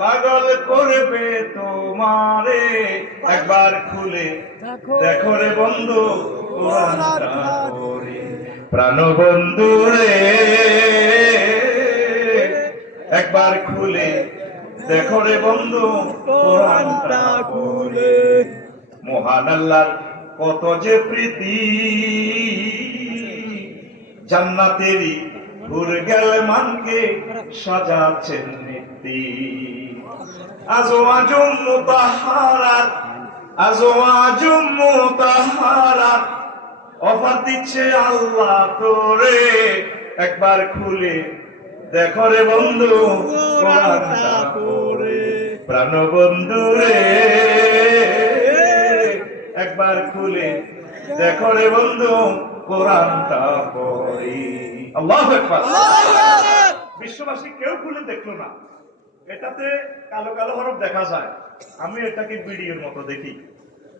পাগল করবে তোমারে। একবার খুলে দেখো। রে বন্ধু প্রাণ বন্ধু রে একবার খুলে দেখো রে বন্ধু কোরআনটা খুলে মহান আল্লাহর কত যে প্রীতি। জান্নাতেরই ঘুর গেল মানকে সাজাচ্ছেন নীতি মুতাহারাত আজো আজম মুতাহারাত অফার দিচ্ছে আল্লাহ তোরে একবার খুলে দেখো রে বন্ধু প্রাণ বন্ধু রে একবার খুলে দেখো রে বন্ধু কোরআনটা পড়ি। আল্লাহু বিশ্ববাসী কেউ খুলে দেখল না। এটাতে কালো কালো হরফ দেখা যায়। আমি এটাকে ভিডিওর মতো দেখি।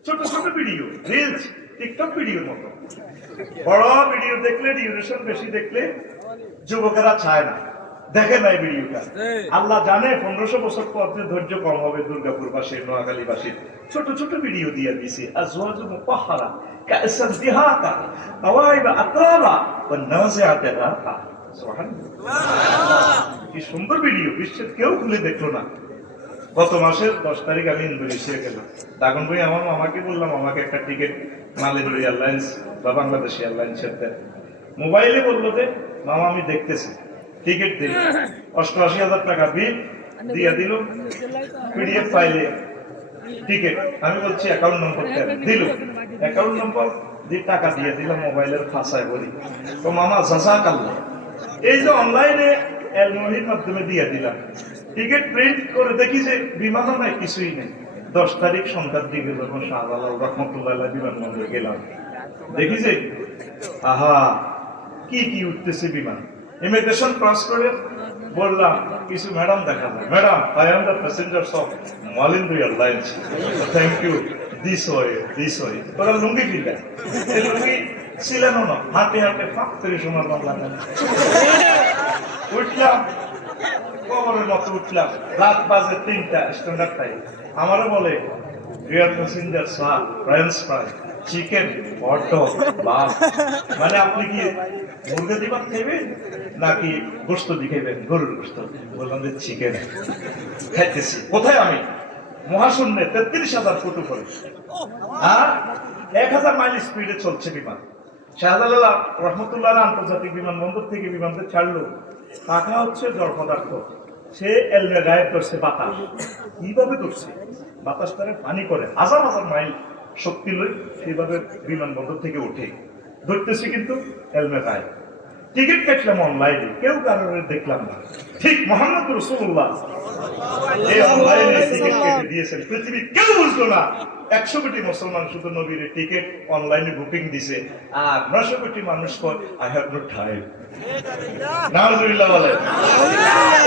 ছোট ছোট ভিডিও রিলস টিকটক ভিডিওর মতো। বড় ভিডিও দেখলে ডিউরেশন বেশি দেখলে যুবকেরা চায় না। দেখে নাই ভিডিওটা। আল্লাহ জানে পনেরোশো বছর পর যে ধৈর্য কম হবে দুর্গাপুর বাসীর নোয়াখালী বাসীর ছোট ছোট ভিডিও দিয়ে দিছে আজওয়াজ মুতাহহারা কাসান দিহাকা আওয়াইবা আতরাবা ওয়া নাজিআত সুবহানাল্লাহ কি সুন্দর ভিডিও বিশ্বের কেউ খুলে দেখল না। গত মাসের দশ তারিখ আমি ইন্দোনেশিয়া গেলাম। তখন ভাই, আমার মামাকে বললাম, আমাকে একটা টিকিট মালেগুড়ি এয়ারলাইন্স বা বাংলাদেশ এয়ারলাইন্সের দেন। মোবাইলে বলল যে, মামা, আমি দেখতেছি। টিকিট দিল অষ্টআশি হাজার টাকা বিল দিয়ে দিল। পিডিএফ ফাইলে টিকিট আমি বলছি অ্যাকাউন্ট নম্বর দিল। অ্যাকাউন্ট নম্বর দিয়ে টাকা দিয়ে দিলাম, মোবাইলের খাসায় বলি তো মামা জাসা কাল্লা এই যে অনলাইনে এলমহির মাধ্যমে দিয়ে দিলাম। টিকিট প্রিন্ট করে দেখি যে বিমানও নাই, কিছুই নেই। দশ তারিখ সন্ধ্যার দিকে যখন শাহজালাল রহমতুল্লাহ বিমানবন্দরে গেলাম। দেখি যে, আহা, কি কি উঠতেছে বিমান। ইমিগ্রেশন ক্রস করে বললাম, কিছু ম্যাডাম দেখা madam I am the passenger of Malindo airlines thank you this way this way ওরা লুঙ্গি কিনলেন লুঙ্গি ছিলেন না। হাতে হাতে করে সোনার বাংলা উঠলাম, কবরের মতো উঠলাম। রাত বাজে তিনটা স্ট্যান্ডার্ড টাইম আমারও বলে মানে আপনি কি দিবার নাকি বললাম যে, চিকেন। কোথায় আমি? মহাশূন্যে তেত্রিশ হাজার ফুট উপরে। আর এক হাজার মাইল স্পিডে চলছে বিমান। শাহজালাল রহমতুল্লাহ আন্তর্জাতিক বিমানবন্দর থেকে বিমানটা ছাড়লো। পাখা হচ্ছে জল পদার্থ। সে এলমে গায়েব করছে বাতাস। কীভাবে করছে বাতাস তারে পানি করে। হাজার হাজার মাইল শক্তি লই সেইভাবে বিমানবন্দর থেকে উঠে। ধরতেছে কিন্তু এলমে গায়েব। টিকিট কাটলাম অনলাইনে কেউ কারোর দেখলাম না। ঠিক মোহাম্মদ রসুল্লাহ। কেউ বুঝলো না। একশো কোটি মুসলমান শুধু নবীর টিকিট অনলাইনে বুকিং দিছে। আর নশো কোটি মানুষ কয়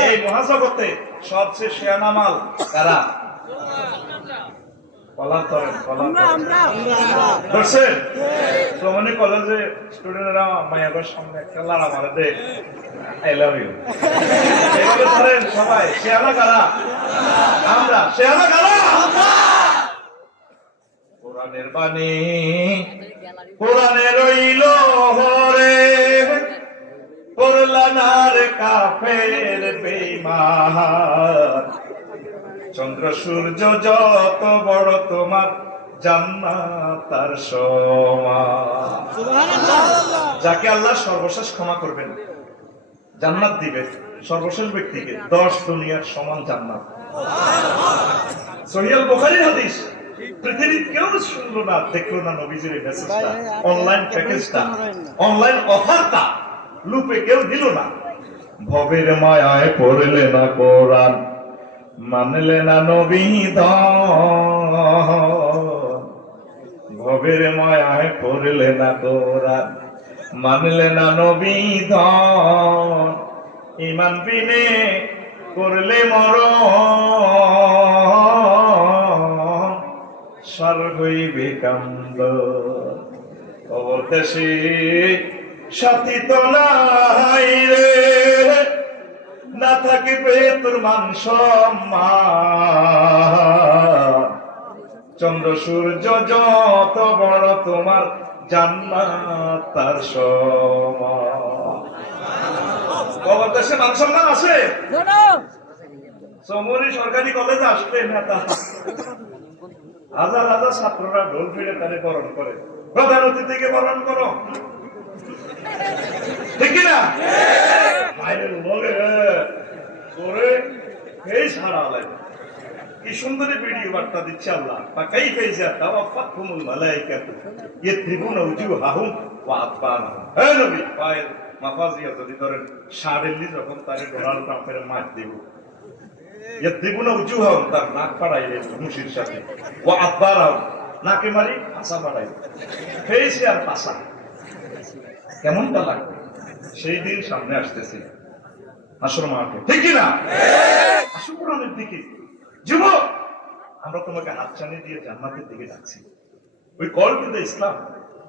এই মহাজগতে সবচেয়ে শেয়ানা মাল কারা? কলা করেন ধরছেন শ্রমণী কলেজে স্টুডেন্টরা মায়াগর সামনে একটা লাড়া মারে দে আই লাভ ইউ এভাবে ধরেন সবাই শেয়ানা কারা? আমরা শেয়ানা কারা? কোরআনের বাণী কোরআনে রইল হরে। করলানার কাফের বেঈমান চন্দ্র সূর্য যত বড় তোমার জান্নাত তার সমান যাকে আল্লাহ সর্বশেষ ক্ষমা করবেন জান্নাত দিবে সর্বশেষ ব্যক্তিকে দশ দুনিয়ার সমান জান্নাত। সহিয়াল বুখারীর হাদিস পৃথিবীর কেউ শুনলো না দেখল না নবীজির মেসেজটা অনলাইন প্যাকেজটা অনলাইন অফারটা লুপে কেউ দিল না। ভবের মায়ায় পড়লে না কোরআন। মানলে না নবী ভবের মায়ায় পড়লে না কোরআন মানলে না নবী ইমান বিনে করলে মর সার হইবে কান্দ সাথী তো নাই রে। না থাকিবে তোর মান সম্মান। চন্দ্র সূর্য যত বড় তোমার জান্নাত তার সমান। বাবার দেশে মান সম্মান আছে? সমরি সরকারি কলেজে আসলে নেতা। হাজার হাজার ছাত্ররা ঢোল ফিরে তারে বরণ করে। প্রধান অতিথিকে বরণ করো। ঠিক না মায়ের বলে করে এই সারা আলাই। কি সুন্দরী ভিডিও বার্তা দিচ্ছে আল্লাহ। বা কাই পেয়েছে তাওয়াফাত হুমুল মালাইকাতু ইয়াত্রিবুনা উজুহাহুম ওয়া আদবারহুম হে নবী, পায়ের মাফাজিয়া যদি ধরেন সাড়েলি যখন তারে ডোনাল্ড ট্রাম্পের মার দিব ইয়াত্রিবুনা উজুহাহুম তার নাক ফাড়াইলে মুশির সাথে, ওয়া আদবারহুম নাকে মারি পাশা ফাড়াইলে ফেসে আর পাশা কেমনটা লাগবে? সেই দিন সামনে আসতেছে। আসর মাঠে ঠিক না আসো কোরআনের দিকে। যুবক, আমরা তোমাকে হাত চালিয়ে দিয়ে জান্নাতের দিকে যাচ্ছি। We call to the Islam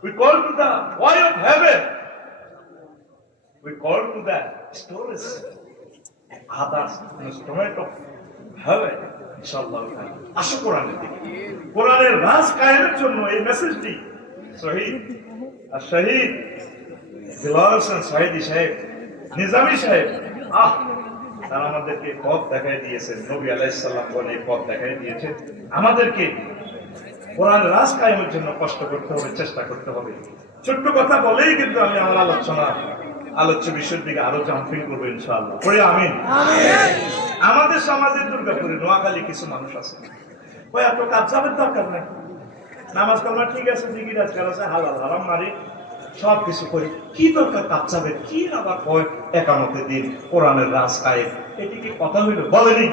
we call to the way of heaven we call to the storage others of heaven ইনশাআল্লাহ আসো কোরআনের দিকে। কোরআনের রাজ কায়েমের জন্য এই মেসেজটি শহীদ আর শহীদ চেষ্টা করতে হবে। ছোট্ট কথা বলেই কিন্তু আমি আমার আলোচনা, আলোচ্য বিষয়ের দিকে আরও জাম্পিং করব ইনশাআল্লাহ। আমিন। আমাদের সমাজের দুর্গাপুরে নোয়াখালী কিছু মানুষ আছে। ওই এত কাজ কাবজাবের দরকার নাই। নামাজ কালমা ঠিক আছে ঠিকই আজকাল আছে, হালাল হারাম মারি। সব কিছু করি কি দরকার কাপচাবে কি আবার কয় একামতে দিন? কোরআনের রাজ কায়ে এটি কি কথা হইল? বলেনি।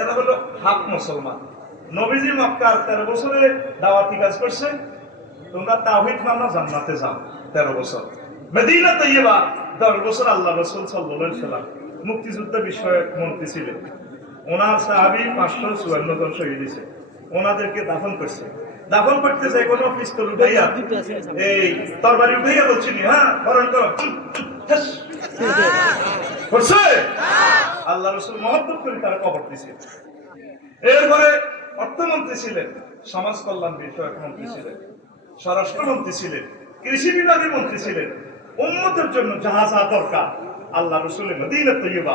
এরা হলো হাফ মুসলমান। নবীজি মক্কার তেরো বছরে দাওয়াতি কাজ করছে। তোমরা তাহিদ মানো, জান্নাতে যাও তেরো বছর। মেদিনা তৈবা দশ বছর আল্লাহ রসুল সাল্লাহ সাল্লাম মুক্তিযুদ্ধ বিষয়ক মন্ত্রী ছিলেন। ওনার সাহাবি পাঁচশো চুয়ান্ন জন শহীদ ওনাদেরকে দাফন করছে। দাফন করতে চাই কোনো পিস্তল উঠাইয়া এই, তরবারি উঠাইয়া বলছি হ্যাঁ বরণ করো। আল্লাহ রসুল মহব্বত করে তারা কবর এরপরে অর্থমন্ত্রী ছিলেন, সমাজ কল্যাণ বিষয়ক মন্ত্রী ছিলেন ছিলেন, কৃষি বিভাগের মন্ত্রী ছিলেন। উন্মতের জন্য যাহা যা দরকার, আল্লাহ রসুলের মদিনা তৈবা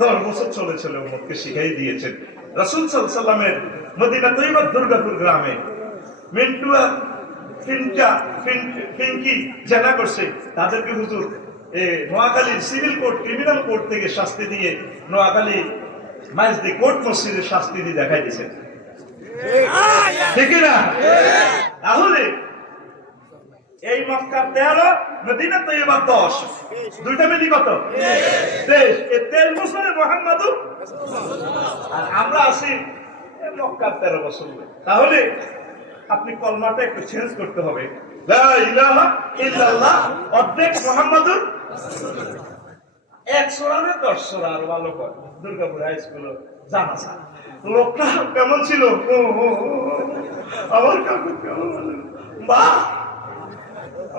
দশ বছর চলে চলে উন্মতকে শিখাই দিয়েছেন। রসুল সাল্লামের মদিনা তৈবা দুর্গাপুর গ্রামে মিন্টুয়া, ফিনকা ফিনকি জেনা করছে। তাদেরকে হুজুর, এ, Noakhali civil court, criminal court থেকে শাস্তি দিয়ে নোয়াখালী মাইজদি কোর্ট মসজিদে শাস্তি দিয়ে দেখাই দিয়েছেন ঠিক না? তাহলে এই মক্কার তেরো, মদিনা তো এবার দশ। দুইটা মিলি কত? তেইশ। এই তেইশ বছরে মোহাম্মদ? আর আমরা আছি মক্কার তেরো বছর। তাহলে আপনি কলমাটা একটু চেঞ্জ করতে হবে। অর্ধেক মোহাম্মদুর একশো রানে দশশো আর ভালো করে। দুর্গাপুর হাই স্কুল জানা লোকটা কেমন ছিল? আমার কাকু কেমন বা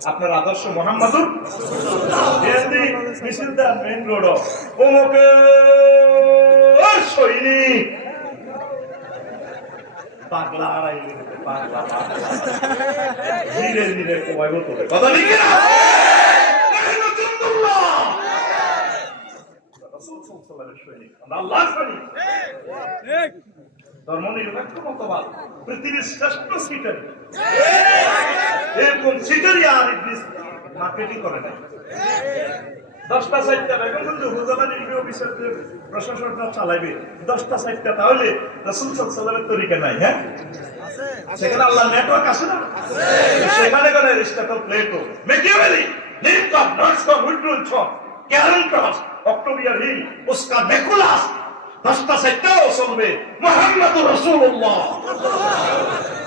আপনার আদর্শ মোহাম্মদুর এমনি মিছিল দা মেইন রোড ওমকে সৈনিক পাগলা আড়াই পাগলা ধীরে ধীরে কমাইব তোদের কথা ধর্ম নিরপেক্ষ পৃথিবীর শ্রেষ্ঠ করে দশটা সাইটটা নির্বি অফিসের প্রশাসনটা চালাইবে, দশটা সাইটটা তাহলে রসুল সাল্লামের তরিকা নাই হ্যাঁ? সেখানে আল্লাহ নেটওয়ার্ক আছে না? সেখানে করে এরিস্টটল প্লেটো মেকিয়াভেলি লিঙ্কন নটসকন উইড্রুল ऑक्टोबियर ही उसका बेकुला रास्ता से क्या हो में मोहम्मद रसूलुल्लाह